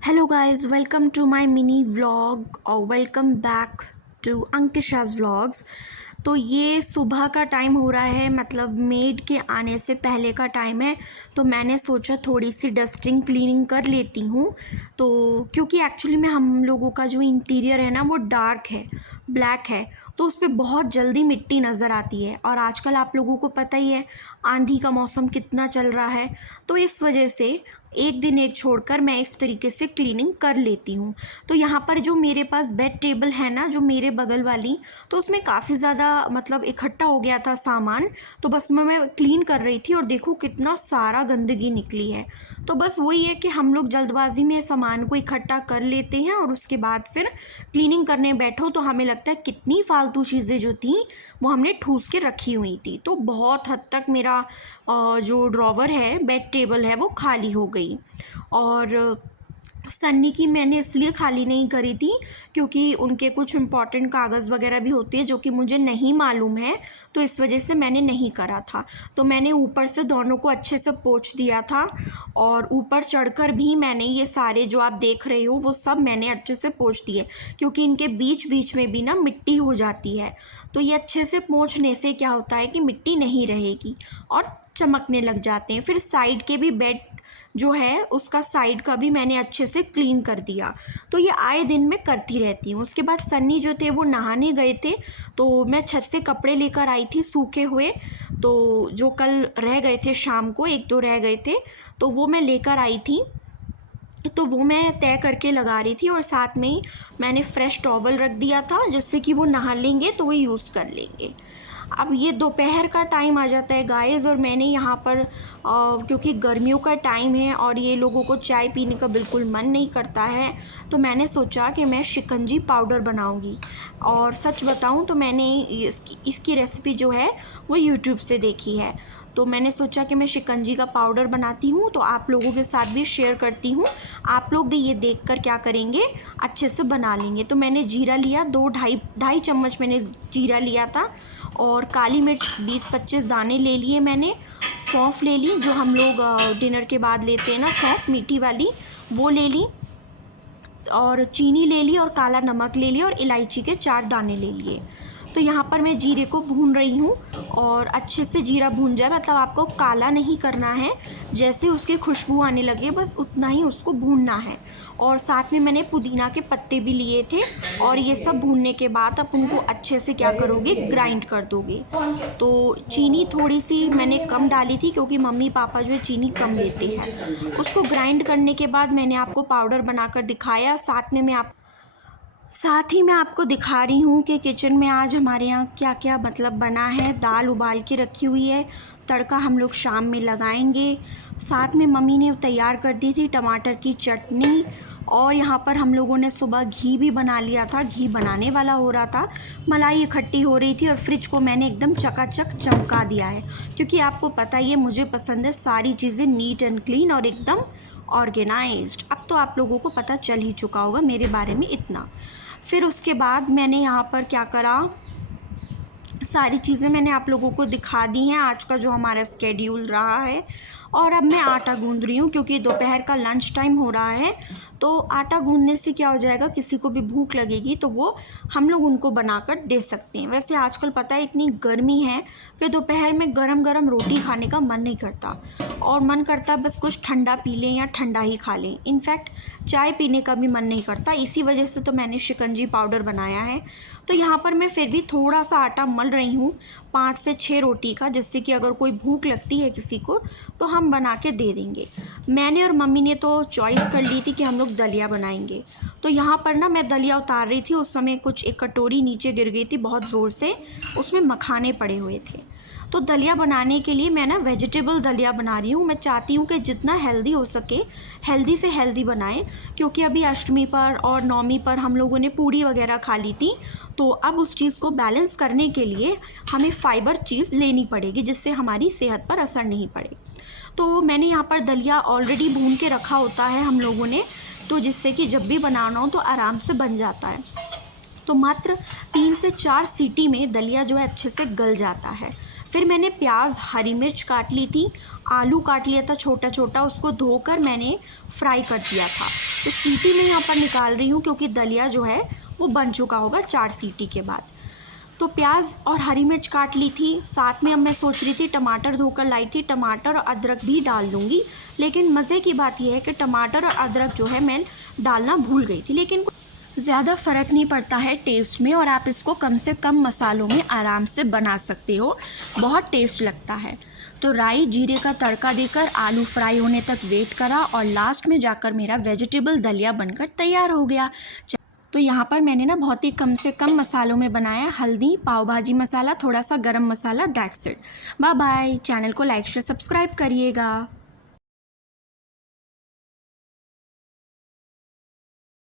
Hello guys, welcome to my mini vlog और welcome back to अंकिशा's vlogs. तो ये सुबह का टाइम हो रहा है, मतलब मेड के आने से पहले का टाइम है। तो मैंने सोचा थोड़ी सी डस्टिंग क्लीनिंग कर लेती हूँ। तो क्योंकि एक्चुअली में हम लोगों का जो इंटीरियर है ना वो डार्क है, ब्लैक है, तो उस पर बहुत जल्दी मिट्टी नज़र आती है। और आजकल आप लोगों को पता ही है आंधी का मौसम कितना चल रहा है, तो इस वजह से एक दिन एक छोड़कर मैं इस तरीके से क्लीनिंग कर लेती हूँ। तो यहाँ पर जो मेरे पास बेड टेबल है ना, जो मेरे बगल वाली, तो उसमें काफ़ी ज़्यादा मतलब इकट्ठा हो गया था सामान। तो बस मैं क्लीन कर रही थी और देखो कितना सारा गंदगी निकली है। तो बस वही है कि हम लोग जल्दबाजी में सामान को इकट्ठा कर लेते हैं और उसके बाद फिर क्लीनिंग करने बैठो तो हमें लगता है कितनी फालतू चीज़ें जो थी वो हमने ठूस के रखी हुई थी। तो बहुत हद तक मेरा जो ड्रॉवर है, बेड टेबल है, वो खाली हो गई। और सन्नी की मैंने इसलिए खाली नहीं करी थी क्योंकि उनके कुछ इम्पॉर्टेंट कागज़ वगैरह भी होते हैं जो कि मुझे नहीं मालूम है, तो इस वजह से मैंने नहीं करा था। तो मैंने ऊपर से दोनों को अच्छे से पोंछ दिया था और ऊपर चढ़कर भी मैंने ये सारे जो आप देख रहे हो वो सब मैंने अच्छे से पोंछ दिए, क्योंकि इनके बीच बीच में भी ना मिट्टी हो जाती है। तो ये अच्छे से पोंछने से क्या होता है कि मिट्टी नहीं रहेगी और चमकने लग जाते हैं। फिर साइड के भी बेड जो है उसका साइड का भी मैंने अच्छे से क्लीन कर दिया। तो ये आए दिन मैं करती रहती हूँ। उसके बाद सन्नी जो थे वो नहाने गए थे, तो मैं छत से कपड़े लेकर आई थी सूखे हुए, तो जो कल रह गए थे, शाम को एक दो रह गए थे, तो वो मैं लेकर आई थी। तो वो मैं तय करके लगा रही थी और साथ में ही मैंने फ़्रेश टॉवल रख दिया था जिससे कि वो नहा लेंगे तो वो यूज़ कर लेंगे। अब ये दोपहर का टाइम आ जाता है गाइस, और मैंने यहाँ पर क्योंकि गर्मियों का टाइम है और ये लोगों को चाय पीने का बिल्कुल मन नहीं करता है, तो मैंने सोचा कि मैं शिकंजी पाउडर बनाऊंगी। और सच बताऊं तो मैंने इसकी रेसिपी जो है वो यूट्यूब से देखी है। तो मैंने सोचा कि मैं शिकंजी का पाउडर बनाती हूँ तो आप लोगों के साथ भी शेयर करती हूँ। आप लोग भी ये देखकर क्या करेंगे, अच्छे से बना लेंगे। तो मैंने जीरा लिया, ढाई चम्मच मैंने जीरा लिया था, और काली मिर्च 20-25 दाने ले लिए मैंने। सौंफ ले ली, जो हम लोग डिनर के बाद लेते हैं ना सौंफ, मीठी वाली, वो ले ली। और चीनी ले ली और काला नमक ले लिया और इलायची के 4 दाने ले लिए। तो यहाँ पर मैं जीरे को भून रही हूँ और अच्छे से जीरा भून जाए, मतलब आपको काला नहीं करना है, जैसे उसकी खुशबू आने लगे बस उतना ही उसको भूनना है। और साथ में मैंने पुदीना के पत्ते भी लिए थे, और ये सब भूनने के बाद आप उनको अच्छे से क्या करोगे, ग्राइंड कर दोगे। तो चीनी थोड़ी सी मैंने कम डाली थी क्योंकि मम्मी पापा जो है चीनी कम लेते हैं। उसको ग्राइंड करने के बाद मैंने आपको पाउडर बनाकर दिखाया। साथ ही मैं आपको दिखा रही हूँ कि किचन में आज हमारे यहाँ क्या क्या मतलब बना है। दाल उबाल के रखी हुई है, तड़का हम लोग शाम में लगाएंगे। साथ में मम्मी ने तैयार कर दी थी टमाटर की चटनी, और यहाँ पर हम लोगों ने सुबह घी भी बना लिया था, घी बनाने वाला हो रहा था, मलाई इकट्ठी हो रही थी, और फ्रिज को मैंने एकदम चकाचक चमका दिया है क्योंकि आपको पता ही है मुझे पसंद है सारी चीज़ें नीट एंड क्लीन और एकदम ऑर्गेनाइज्ड। अब तो आप लोगों को पता चल ही चुका होगा मेरे बारे में इतना। फिर उसके बाद मैंने यहाँ पर क्या करा, सारी चीज़ें मैंने आप लोगों को दिखा दी हैं, आज का जो हमारा स्केड्यूल रहा है। और अब मैं आटा गूंद रही हूँ क्योंकि दोपहर का लंच टाइम हो रहा है। तो आटा गूंदने से क्या हो जाएगा, किसी को भी भूख लगेगी तो वो हम लोग उनको बनाकर दे सकते हैं। वैसे आजकल पता है इतनी गर्मी है कि दोपहर में गरम गरम रोटी खाने का मन नहीं करता, और मन करता बस कुछ ठंडा पी लें या ठंडा ही खा लें। इनफैक्ट चाय पीने का भी मन नहीं करता। इसी वजह से तो मैंने शिकंजी पाउडर बनाया है। तो यहाँ पर मैं फिर भी थोड़ा सा आटा मल रही हूँ, 5 से 6 रोटी का, जिससे कि अगर कोई भूख लगती है किसी को तो हम बना के दे देंगे। मैंने और मम्मी ने तो चॉइस कर ली थी कि हम लोग दलिया बनाएंगे। तो यहाँ पर ना मैं दलिया उतार रही थी, उस समय कुछ एक कटोरी नीचे गिर गई थी बहुत ज़ोर से, उसमें मखाने पड़े हुए थे। तो दलिया बनाने के लिए मैं ना वेजिटेबल दलिया बना रही हूँ। मैं चाहती हूँ कि जितना हेल्दी हो सके हेल्दी से हेल्दी बनाएं, क्योंकि अभी अष्टमी पर और नवमी पर हम लोगों ने पूड़ी वगैरह खा ली थी। तो अब उस चीज़ को बैलेंस करने के लिए हमें फाइबर चीज़ लेनी पड़ेगी जिससे हमारी सेहत पर असर नहीं पड़े। तो मैंने यहाँ पर दलिया ऑलरेडी भून के रखा होता है हम लोगों ने, तो जिससे कि जब भी बनाना हो तो आराम से बन जाता है। तो मात्र 3 से 4 सीटी में दलिया जो है अच्छे से गल जाता है। फिर मैंने प्याज, हरी मिर्च काट ली थी, आलू काट लिया था छोटा छोटा, उसको धोकर मैंने फ्राई कर दिया था। तो सीटी मैं यहाँ पर निकाल रही हूँ क्योंकि दलिया जो है वो बन चुका होगा 4 सीटी के बाद। तो प्याज और हरी मिर्च काट ली थी, साथ में अब मैं सोच रही थी टमाटर धोकर लाई थी, टमाटर और अदरक भी डाल दूँगी। लेकिन मज़े की बात यह है कि टमाटर और अदरक जो है मैं डालना भूल गई थी। लेकिन ज़्यादा फ़र्क नहीं पड़ता है टेस्ट में, और आप इसको कम से कम मसालों में आराम से बना सकते हो, बहुत टेस्ट लगता है। तो राई जीरे का तड़का देकर आलू फ्राई होने तक वेट करा और लास्ट में जाकर मेरा वेजिटेबल दलिया बनकर तैयार हो गया। तो यहाँ पर मैंने ना बहुत ही कम से कम मसालों में बनाया, हल्दी, पाव भाजी मसाला, थोड़ा सा गरम मसाला, that's it. Bye bye. Channel को लाइक शेयर सब्सक्राइब करिएगा।